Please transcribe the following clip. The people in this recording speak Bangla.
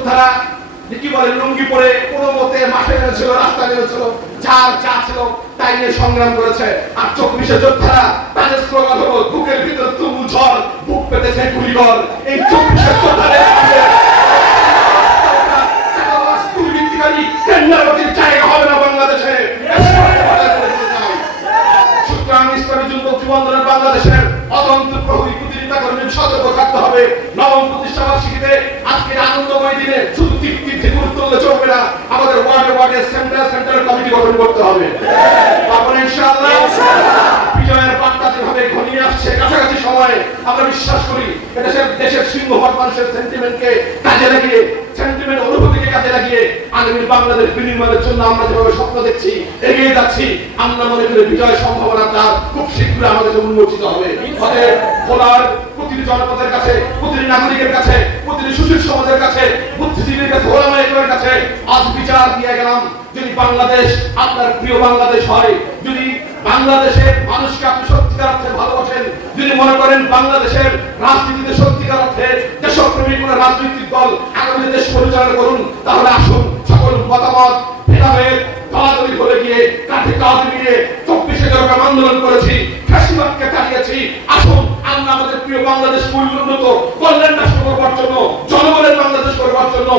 যোদ্ধারা কি বলে লুঙ্গি পরে কোনো মতে মাঠে নেমেছিল, রাস্তায় নেমেছিল, যার যা ছিল তাই নিয়ে সংগ্রাম করেছে। আর 24 যোদ্ধারা তাদের স্লোগান হলো বুকের ভিতর তুমুল ঝড়, বুক পেতেছে গুলিগর। এই 24 যোদ্ধাদের জায়গা হবে না বাংলাদেশে। সুতরাং ইসলামী যুবক যুব আন্দোলন বাংলাদেশের অতন্ত্র প্রহরী প্রতিনিধিতা কর্মী সতর্ক থাকতে হবে। নবম প্রতিষ্ঠা বার্ষিকীতে আজকের আনন্দময় দিনে শুধু তীর্থে গুরুত্ব দিলে চলবে না, আমাদের ওয়ার্ডে ওয়ার্ডে সেন্টার কমিটি গঠন করতে হবে। তারপরে ইনশাআল্লাহ বিজয়ের বার্তা যেভাবে ঘনিয়ে আসছে কাছাকাছি সময়ে আমরা বিশ্বাস করি দেশের সিংহভাগ মানুষের সেন্টিমেন্টকে কাজে লাগিয়ে, সেন্টিমেন্ট অনুভূতিকে কাজে লাগিয়ে আগামী বাংলাদেশ বিনির্মাণের জন্য আমরা যেভাবে স্বপ্ন দেখছি, এগিয়ে যাচ্ছি, আমরা মনে করি বিজয় সম্ভাবনাটা খুব শীঘ্রই আমাদের জন্য উন্মোচিত হবে। অতএব ভোলার প্রতিটি জনপদের কাছে, প্রতিটি নাগরিকের কাছে, প্রতিটি সুশীল সমাজের কাছে, বুদ্ধিজীবীর কাছে, ওলামায়ে কাছে আজ বিচার দিয়ে গেলাম, যদি বাংলাদেশ আপনার প্রিয় বাংলাদেশ হয়, যদি বাংলাদেশের মানুষকে আপনি সত্যিকার অর্থে ভালোবাসেন, যদি মনে করেন বাংলাদেশের রাজনীতিতে সত্যিকার অর্থে দেশপ্রেমিক কোন রাজনৈতিক দল আগামী দেশ পরিচালনা করুন, তাহলে আসুন সকল মতামত ভেদাভেদ দলাদলি করে গিয়ে কাঁধে কাঁধ মিলিয়ে 24 এগারোটা আন্দোলন করেছি, ফ্যাসিবাদকে তাড়িয়েছি। আসুন আমরা আমাদের প্রিয় বাংলাদেশ উন্নত কল্যাণ রাষ্ট্র করবার জন্য, জনগণের বাংলাদেশ করবার জন্য